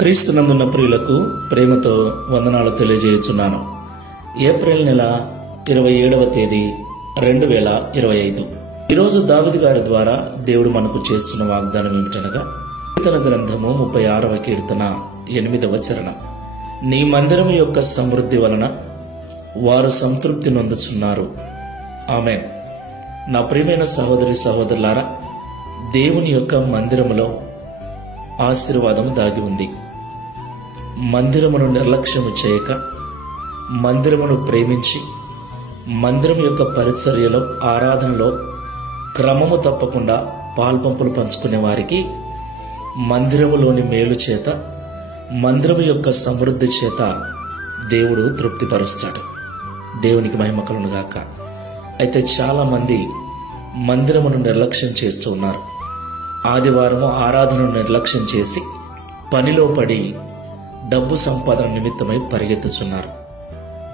క్రీస్తునందున్న ప్రియులకు ప్రేమతో వందనాలు తెలియజేయుచున్నాను. ఏప్రిల్ నెల 27వ తేదీ 2025. ఈరోజు దావీదు గారి ద్వారా దేవుడు మనకు చేస్తున్న వాగ్దానం ఏమిటనగా, కీర్తన గ్రంథము 36వ కీర్తన 8వ చరణం. నీ మందిరము యొక్క సమృద్ధి వలన వారు సంతృప్తి నొందుచున్నారు. ఆమేన్. నా ప్రియమైన సహోదరి సహోదరులారా, దేవుని యొక్క మందిరములో ఆశీర్వాదము దాగి ఉంది. మందిరమును నిర్లక్ష్యము చేయక, మందిరమును ప్రేమించి, మందిరం యొక్క పరిచర్యలో, ఆరాధనలో క్రమము తప్పకుండా పాల్పంపులు పంచుకునే వారికి మందిరములోని మేలు చేత, మందిరము యొక్క సమృద్ధి చేత దేవుడు తృప్తిపరుస్తాడు. దేవునికి మహిమ కలుగును గాక. అయితే చాలా మంది మందిరమును నిర్లక్ష్యం చేస్తూ ఉన్నారు. ఆదివారము ఆరాధనను నిర్లక్ష్యం చేసి పనిలో పడి డబ్బు సంపాదన నిమిత్తమై పరిగెత్తుచున్నారు.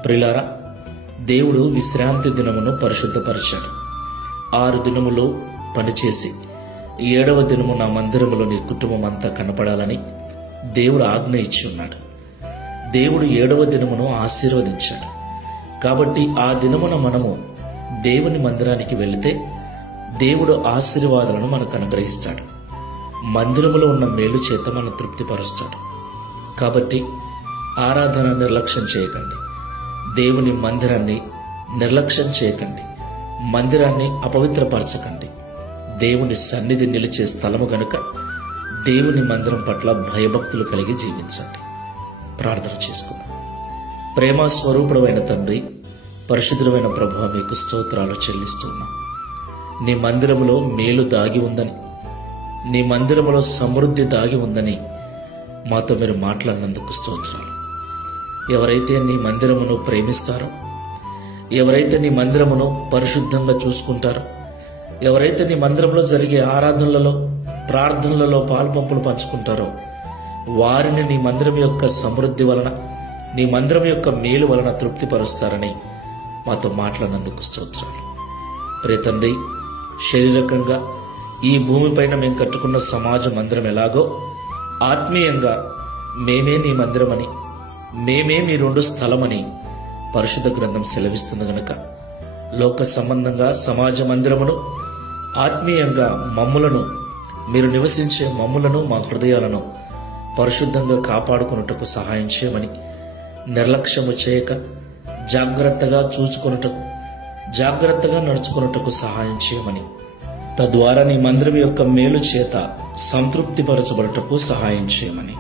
ప్రియులారా, దేవుడు విశ్రాంతి దినమును పరిశుద్ధపరిచాడు. 6 దినములు పనిచేసి 7వ దినము నా మందిరములో నీ కుటుంబం అంతా కనపడాలని దేవుడు ఆజ్ఞ ఇచ్చి ఉన్నాడు. దేవుడు 7వ దినమును ఆశీర్వదించాడు. కాబట్టి ఆ దినమున మనము దేవుని మందిరానికి వెళితే దేవుడు ఆశీర్వాదాలను మనకు అనుగ్రహిస్తాడు. మందిరములో ఉన్న మేలు చేత మనం తృప్తిపరుస్తాడు. కాబట్టి ఆరాధన నిర్లక్ష్యం చేయకండి. దేవుని మందిరాన్ని నిర్లక్ష్యం చేయకండి. మందిరాన్ని అపవిత్రపరచకండి. దేవుని సన్నిధి నిలిచే స్థలము గనుక దేవుని మందిరం పట్ల భయభక్తులు కలిగి జీవించండి. ప్రార్థన చేసుకుందాం. ప్రేమ స్వరూపుడైన తండ్రి, పరిశుద్ధమైన ప్రభువా, మీకు స్తోత్రాలు చెల్లిస్తున్నాం. నీ మందిరములో మేలు దాగి ఉందని, నీ మందిరములో సమృద్ధి దాగి ఉందని మాతో మీరు మాట్లాడినందుకు స్తోత్రాలు. ఎవరైతే నీ మందిరమును ప్రేమిస్తారో, ఎవరైతే నీ మందిరమును పరిశుద్ధంగా చూసుకుంటారో, ఎవరైతే నీ మందిరంలో జరిగే ఆరాధనలలో, ప్రార్థనలలో పాల్పంపులు పంచుకుంటారో, వారిని నీ మందిరం యొక్క సమృద్ధి వలన, నీ మందిరం యొక్క మేలు వలన తృప్తిపరుస్తారని మాతో మాట్లాడినందుకు స్తోత్రాలు. ప్రియ తండ్రి, శారీరకంగా ఈ భూమిపైన మేము కట్టుకున్న సమాజ మందిరం ఎలాగో, ఆత్మీయంగా మేమే నీ మందిరమని, మేమే మీ 2 స్థలమని పరిశుద్ధ గ్రంథం సెలవిస్తుంది గనక, లోక సంబంధంగా సమాజ మందిరమును, ఆత్మీయంగా మమ్ములను, మీరు నివసించే మమ్ములను, మా హృదయాలను పరిశుద్ధంగా కాపాడుకొనుటకు సహాయం చేయమని, నిర్లక్ష్యము చేయక జాగ్రత్తగా చూచుకొనుటకు, జాగ్రత్తగా నడుచుకొనుటకు సహాయం చేయమని, తద్వారా నీ మందిరం యొక్క మేలు చేత సంతృప్తిపరచబడుటకు సహాయం చేయమని